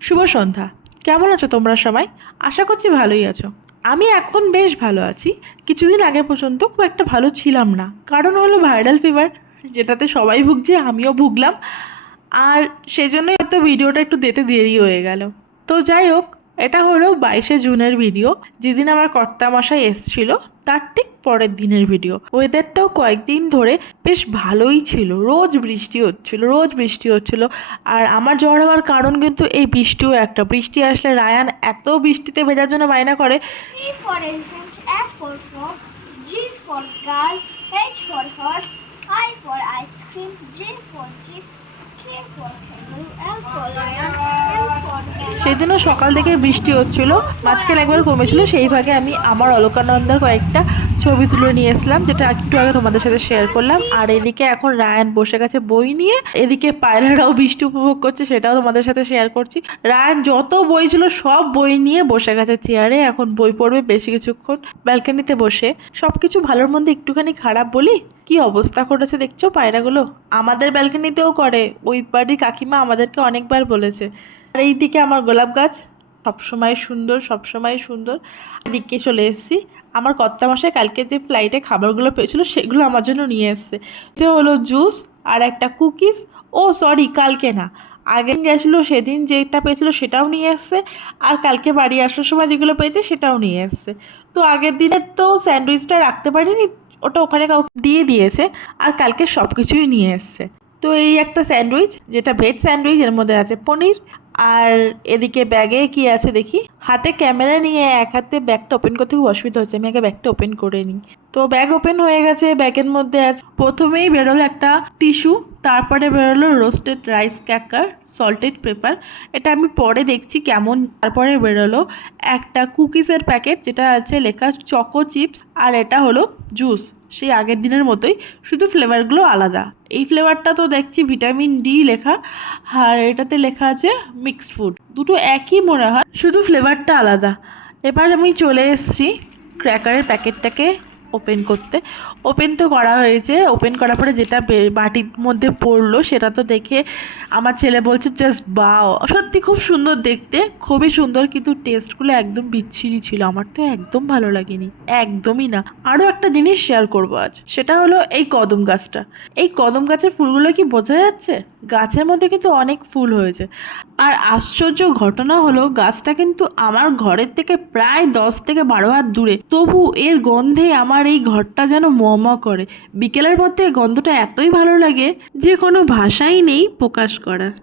শুভ সন্ধ্যা। কেমন আছো তোমরা সবাই? আশা করছি ভালোই আছো। আমি এখন বেশ ভালো আছি। কিছুদিন আগে পর্যন্ত খুব একটা ভালো ছিলাম না। কারণ হলো ভাইরাল ফিভার যেটাতে সবাই ভুগছে, আমিও ভুগলাম। আর সেজন্যই হয়তো ভিডিওটা একটু দিতে দেরি হয়ে গেল। তো যাই হোক এটা হলো বাইশে জুনের ভিডিও যেদিন আমার কর্তামশাই এসছিল তার ঠিক পরের দিনের ভিডিও। ওয়েদারটাও কয়েকদিন ধরে বেশ ভালোই ছিল রোজ বৃষ্টি হচ্ছিল রোজ বৃষ্টি হচ্ছিল। আর আমার জ্বর হওয়ার কারণ কিন্তু এই বৃষ্টিও একটা। বৃষ্টি আসলে রায়ান এত বৃষ্টিতে ভেজার জন্য বায়না করে। I for ice cream, for K for L for lion. সেদিনও সকাল থেকে বৃষ্টি হচ্ছিল, মাঝখানে একবার কমেছিল, সেই ভাগে আমি আমার অলকানন্দার কয়েকটা ছবি তুলে নিয়ে এসলাম, যেটা একটু আগে তোমাদের সাথে শেয়ার করলাম। আর এদিকে এখন রায়ান বসে গেছে বই নিয়ে, এদিকে পায়রারাও বৃষ্টি উপভোগ করছে, সেটাও তোমাদের সাথে শেয়ার করছি। রায়ান যত বই ছিল, সব বই নিয়ে বসে গেছে চেয়ারে এখন বই পড়বে বেশি কিছুক্ষণ ব্যালকানিতে বসে। সব কিছু ভালোর মধ্যে একটুখানি খারাপ বলি? কি অবস্থা করেছে দেখছ পায়রাগুলো? আমাদের ব্যালকানিতেও করে, ওই বাড়ির কাকিমা আমাদেরকে অনেকবার বলেছে। আর এই দিকে আমার গোলাপ গাছ, সবসময় সুন্দর সবসময় সুন্দর। এদিকে চলে এসেছি। আমার কর্তা মশাই কালকে যে ফ্লাইটে খাবারগুলো পেয়েছিল, সেগুলো আমার জন্য নিয়ে এসছে। যে হলো জুস আর একটা কুকিজ ও সরি কালকে না। আগে গেছিল, সেদিন যেটা পেয়েছিল সেটাও নিয়ে এসছে। আর কালকে বাড়ি আসার সময় যেগুলো পেয়েছে, সেটাও নিয়ে এসছে। তো আগের দিনের তো স্যান্ডউইচটা রাখতে পারিনি, ওটা ওখানে কাউকে দিয়ে দিয়েছে। আর কালকে সব কিছুই নিয়ে এসছে। তো এই একটা স্যান্ডউইচ, যেটা ভেজ স্যান্ডউইচ, এর মধ্যে আছে পনির আর এদিকে ব্যাগে কি আছে দেখি? হাতে ক্যামেরা নিয়ে এক হাতে ব্যাগটা ওপেন করতে খুব অসুবিধা হচ্ছে আমি আগে ব্যাগটা ওপেন করে নিই। তো ব্যাগ ওপেন হয়ে গেছে, ব্যাগের মধ্যে আছে, প্রথমেই বেরোলো একটা টিস্যু তারপরে বেরোলো roasted rice cracker salted pepper এটা আমি পরে দেখছি কেমন, তারপরে বেরোলো একটা কুকিজের প্যাকেট যেটা আছে লেখা চকো চিপস আর এটা হলো জুস সেই আগের দিনের মতোই, শুধু ফ্লেভারগুলো আলাদা। এই ফ্লেভারটা তো দেখছি ভিটামিন ডি লেখা, আর এটাতে লেখা আছে মিক্সড ফুড দুটো একই মনে হয়। শুধু ফ্লেভারটা আলাদা। এবার আমি চলে এসেছি ক্র্যাকারের প্যাকেটটাকে ওপেন করতে। ওপেন তো করা হয়েছে। ওপেন করার পরে যেটা বাটির মধ্যে পড়ল সেটা তো দেখে আমার ছেলে বলছে, জাস্ট বাও। সত্যি খুব সুন্দর দেখতে, খুবই সুন্দর, কিন্তু টেস্টগুলো একদম বিচ্ছিরি ছিল। আমার তো একদম ভালো লাগেনি। একদমই না। আরও একটা জিনিস শেয়ার করব আজ। সেটা হলো এই কদম গাছটা। এই কদম গাছের ফুলগুলো কি বোঝা যাচ্ছে? গাছের মধ্যে কিন্তু অনেক ফুল হয়েছে। আর আশ্চর্য ঘটনা হলো, গাছটা কিন্তু আমার ঘরের থেকে প্রায় দশ থেকে বারো হাত দূরে। তবু এর গন্ধে আমার এই ঘরটা যেন মম করে। বিকেলের মধ্যে গন্ধটা এতই ভালো লাগে যে কোনো ভাষাই নেই প্রকাশ করার।